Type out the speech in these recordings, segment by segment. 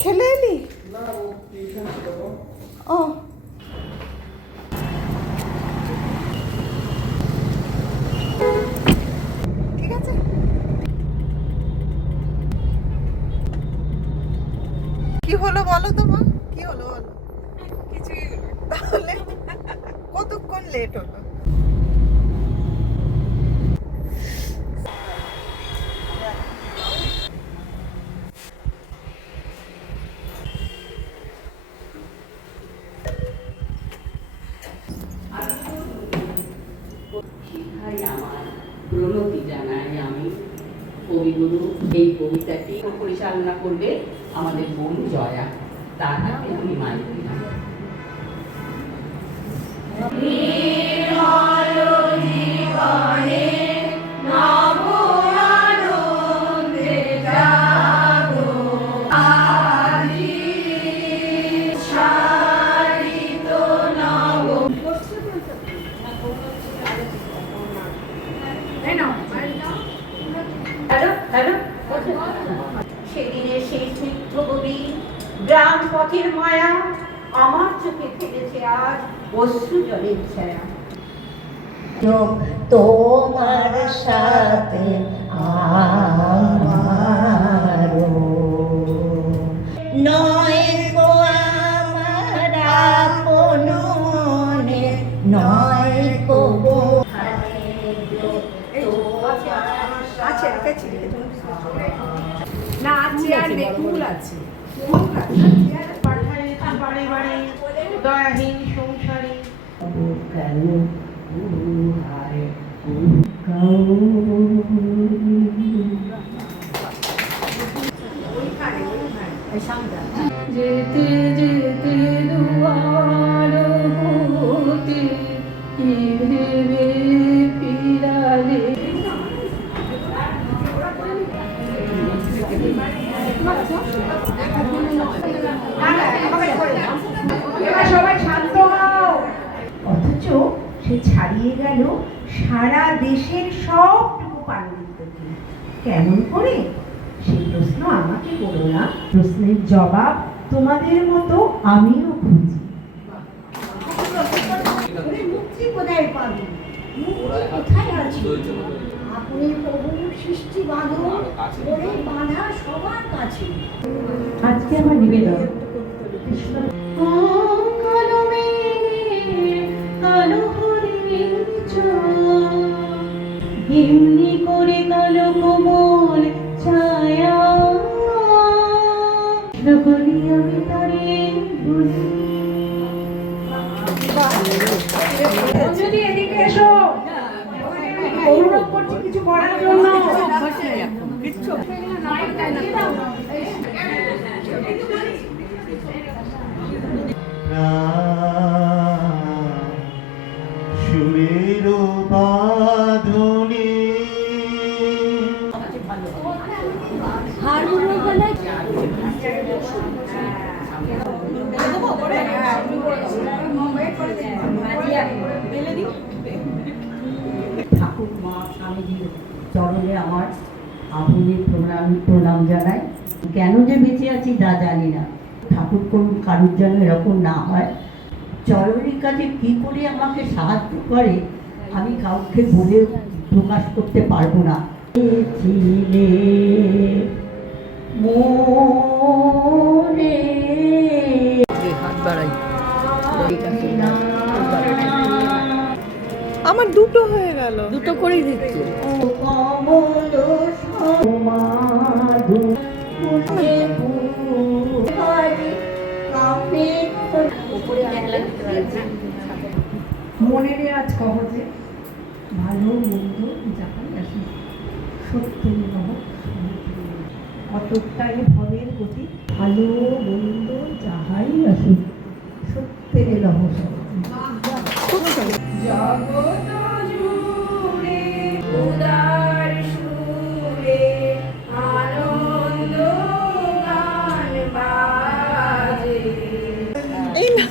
খেলে এলি? ও ঠিক আছে। কি হলো বলো তো মা, কি হলো বলো? কিছুই হলো তাহলে কতক্ষণ লেট হলো? প্রণতি জানাই আমি কবিগুরু। এই কবিতাটি পরিচালনা করবে আমাদের বোন জয়া, তার হাতে আমি মাইক দিলাম। সেদিনের সেই স্নিগ্ধ কবি গ্রাম পথের মায়া আমার চোখে ফেলেছে আজ অশ্রু জলের ছায়া। তোমার সাথে আমারও নয় গো আমার আপন মনে, নয় গো না আছে আর বেকুল আছে। দয়াহীন সংসারী যেতে যেতে দুয়ার হতে কি ভেবে ফিরালে। সবাই শান্ত হও। অথচ সে ছাড়িয়ে গেল সারা দেশের সবটুকু পাণ্ডিত্যকে। কেমন করে? সেই প্রশ্ন আমাকে করো না, প্রশ্নের জবাব তোমাদের মতো আমিও খুঁজি। মুক্তি কোথায় পাবো? মুক্তি কোথায় আছে? আপনি প্রভুর সৃষ্টি বাঁধন করে বাঁধা সবার কাছে। আজকে আমার নিবেদন এমনি করে কালো কোমল ছায়া করি আমি তারে বলি। যদি এদিকে এসো, অনুরোধ করছি কিছু করার জন্য। সুরের বাঁধনে ঠাকুর মা স্বামীজির চরণে আমার আধুনিক প্রণাম জানাই। কেন যে বেঁচে আছি তা জানি না, ঠাকুর করুন কারুর যেন এরকম না হয়। চরণের কাছে কী করে আমাকে সাহায্য করে আমি কাউকে বলে প্রকাশ করতে পারবো না। মোরে হাত বাড়াই। আমার দুটো হয়ে গেল। দুটো করেই দিচ্ছি। মনের আজ কবজে ভালো মন্দ যাহাই আসে সত্য নহ অতটাই ভবের গতি। ভালো মন্দ যাহাই আসুক সত্যের রহস্য। জগৎ জুড়ে উদার সুরে আনন্দ গান বাজে। এই না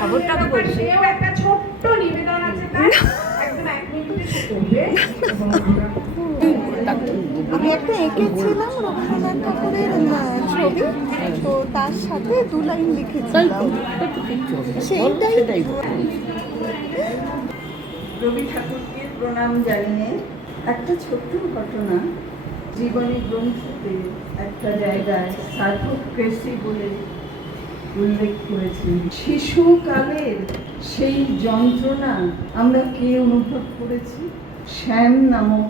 খবরটা তো বলছি, একটা ছোট্ট নিবেদন আছে তার, একদম 1 মিনিটে করবে। আমি একটা এঁকেছিলাম রবীন্দ্রনাথ ঠাকুরের ছবি, তো তার সাথে 2 লাইন লিখেছিলাম সেইটাই। রবি ঠাকুরকে প্রণাম জানিয়ে একটা ছোট্ট ঘটনা জীবনী গ্রন্থতে একটা জায়গায় সার্থক ক্রেসি বলে উল্লেখ করেছেন। শিশুকালের সেই যন্ত্রণা আমরা কে অনুভব করেছি? শ্যাম নামক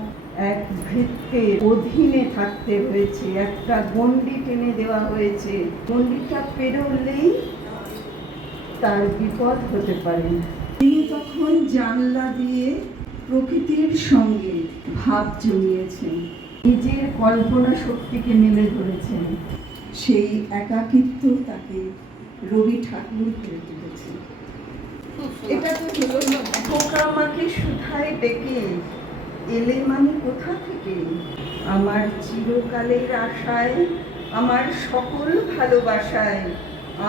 এক ভৃত্যের অধীনে থাকতে হয়েছে, একটা গণ্ডি টেনে দেওয়া হয়েছে, গণ্ডিটা পেরোলেই তার বিপদ হতে পারে। তিনি তখন জানলা দিয়ে প্রকৃতির সঙ্গে ভাব জমিয়েছেন, নিজের কল্পনা শক্তিকে মেলে ধরেছেন। সেই একাকিত্ব তাকে রবি ঠাকুর করে তুলেছে। এটা তো হলো না, খোকা আমাকে সুধায় ডেকে এলে মানে কোথা থেকে? আমার চিরকালের আশায়, আমার সকল ভালোবাসায়,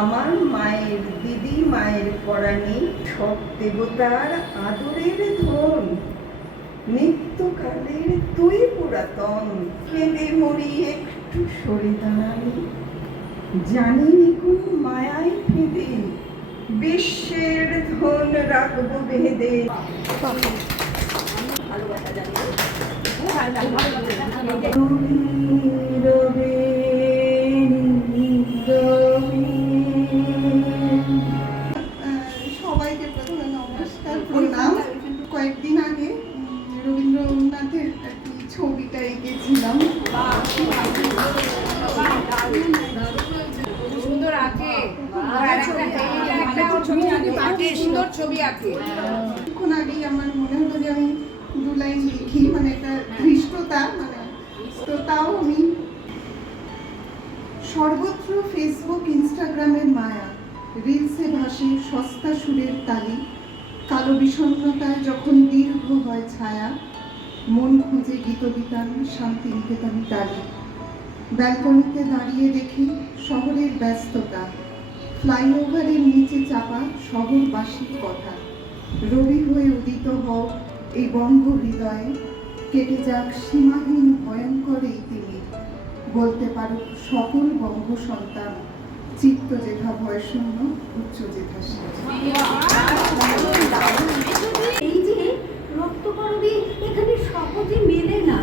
আমার মায়ের দিদি মায়ের পরাণে সব দেবতার আদরের ধন, নিত্যকালের তুই পুরাতন, কেঁদে মরি একটু সরে দাঁড়ানি, জানি নিকুন মায়ায় ফেঁদে, বিশ্বের ধন রাখবো বেঁধে। সবাইকে প্রথমে নমস্কার, প্রণাম। কয়েকদিন আগে রবীন্দ্রনাথের ছবিটা এঁকেছিলাম। সুন্দর আঁকে, সুন্দর ছবি আঁকে। কিছুক্ষণ আগেই আমার মনে হলো যে আমি 2 লাইন লিখি, মানে একটা ধৃষ্টতা, মানে তো তাও আমি। সর্বত্র ফেসবুক ইনস্টাগ্রামের মায়া, রিলসে ভাসে সস্তা সুরের তালি, কালো বিষণ্ণতায় যখন দীর্ঘ হয় ছায়া, মন খুঁজে গীতবিতান শান্তিনিকেতন ডালি। ব্যালকনিতে দাঁড়িয়ে দেখি শহরের ব্যস্ততা, ফ্লাইওভারের নিচে চাপা শহরবাসীর কথা। রবি হয়ে উদিত হও এই বঙ্গ হৃদয়ে, কেটে যাক সীমাহীন ভয়ঙ্কর এই তিমির, বলতে পারো সকল বঙ্গ সন্তান, চিত্ত যেথা ভয়শূন্য, উচ্চ যেথা শেষ। এই যে রক্তকরবী এখানে সহজে মেলে না,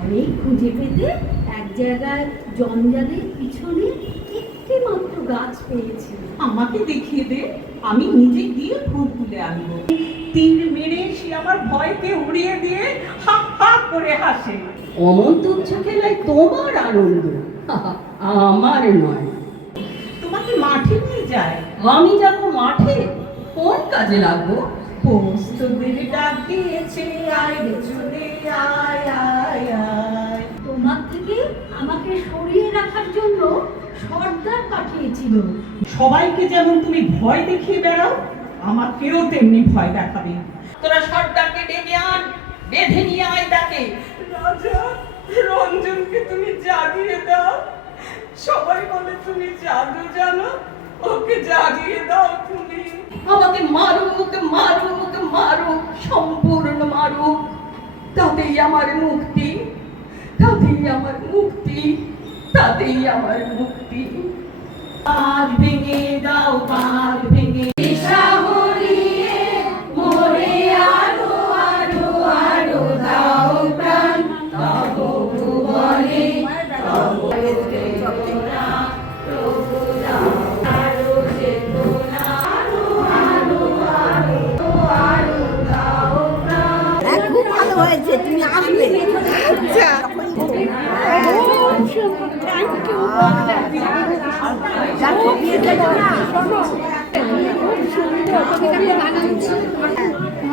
অনেক খুঁজে পেতে এক জায়গায় জঞ্জালের পিছনে একটি মাত্র গাছ পেয়েছি। আমাকে দেখিয়ে দে, আমি নিজে গিয়ে ফুল তুলে আনবো। তীর মেরে সে আমার ভয়কে উড়িয়ে দিয়ে হা হা করে হাসে। অমন তুচ্ছ খেলায় তোমার আনন্দ, আমার নয়। তোমাকে মাঠে নিয়ে যায়, আমি যাবো মাঠে, কোন কাজে লাগবো? পোস্তদের ডাক দিয়েছে, আয় রে চলে আয় আয় আয়। তোমার থেকে আমাকে সরিয়ে রাখার জন্য সর্দার পাঠিয়েছিল। সবাইকে যেমন তুমি ভয় দেখিয়ে বেড়াও, আমাকেও তেমনি ভয় দেখাবে। তোরা সর্দারকে ডেকে আন, বেঁধে নিয়ে আয় তাকে। রাজা, রঞ্জনকে তুমি জাগিয়ে দাও। সবাই বলে তুমি জাদু জানো, ওকে জাগিয়ে দাও তুমি। আমাকে মারুক মারুক মারুক, সম্পূর্ণ মারুক, তাতেই আমার মুক্তি, তাতেই আমার মুক্তি, তাতেই আমার মুক্তি। বাঁধ ভেঙে দাও, বাঁধ ভেঙে মোরে আরো আরো আরো দাও প্রাণ, তব ভুবনে তব চেতনা, প্রভু দাও আরো চেতনা, আরো আরো আরো আরো দাও প্রাণ। খুব ভালো হয়েছে, তুমি আসলে। আচ্ছা,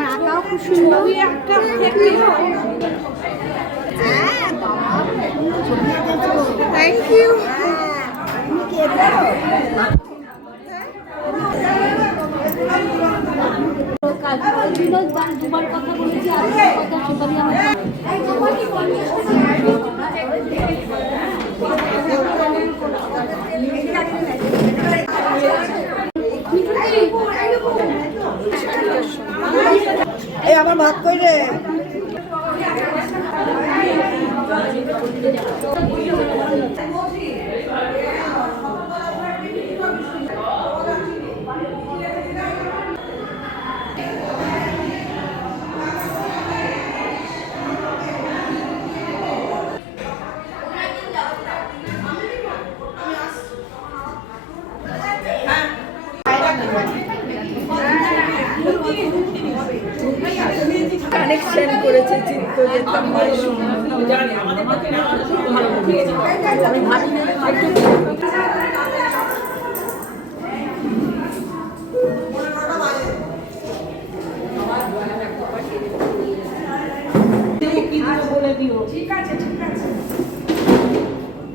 আঁকাও খুব সুন্দর একটা থ্যাংক ইউ। দুবার কথা বলেছি, আর কথা সবারই এই আমার ভাগ করে রে। কানেকশন করেছে চিত্ত যে তোমার বলে দিও। ঠিক আছে ঠিক আছে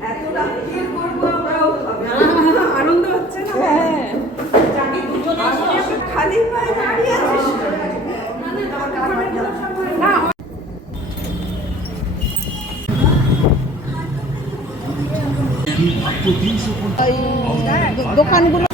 এত রাত্রি করবো আমরাও আনন্দ হচ্ছে না খালি পায়ে দাঁড়িয়ে আছিস না দোকানগুলো